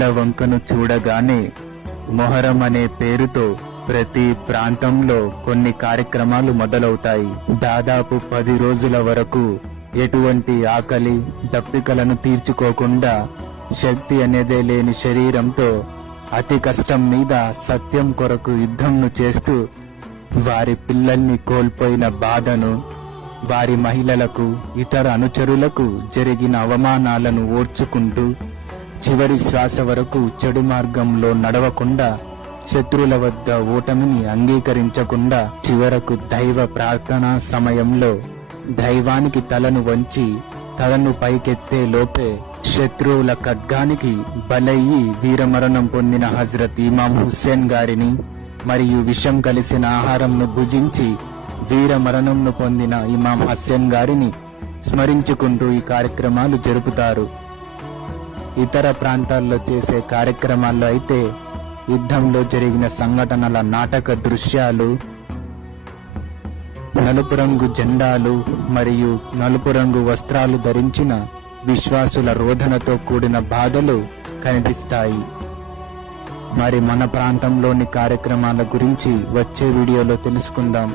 నెలవంకను చూడగానే మొహరం అనే పేరుతో ప్రతి ప్రాంతంలో కొన్ని కార్యక్రమాలు మొదలవుతాయి. దాదాపు 10 రోజుల వరకు ఎటువంటి ఆకలి దప్పికలను తీర్చుకోకుండా శక్తి అనేదే లేని శరీరంతో అతి కష్టం మీద సత్యం కొరకు యుద్ధంను చేస్తూ వారి పిల్లల్ని కోల్పోయిన బాధను, వారి మహిళలకు ఇతర అనుచరులకు జరిగిన అవమానాలను ఓర్చుకుంటూ చివరి శ్వాస వరకు చెడు మార్గంలో నడవకుండా, శత్రువుల వద్ద ఓటమిని అంగీకరించకుండా చివరకు దైవ ప్రార్థనా సమయంలో దైవానికి తలను వంచి తలను పైకెత్తే లోపే శత్రువుల ఖడ్గానికి బలయ్యి వీరమరణం పొందిన హజ్రత్ ఇమాం హుస్సేన్ గారిని మరియు విషం కలిసిన ఆహారంను భుజించి వీరమరణంను పొందిన ఇమాం హస్సేన్ గారిని స్మరించుకుంటూ ఈ కార్యక్రమాలు జరుపుతారు. ఇతర ప్రాంతాల్లో చేసే కార్యక్రమాల్లో అయితే యుద్ధంలో జరిగిన సంఘటనల నాటక దృశ్యాలు, నలుపు రంగు జెండాలు మరియు నలుపు రంగు వస్త్రాలు ధరించిన విశ్వాసుల రోదనతో కూడిన బాధలు కనిపిస్తాయి. మరి మన ప్రాంతంలోని కార్యక్రమాల గురించి వచ్చే వీడియోలో తెలుసుకుందాం.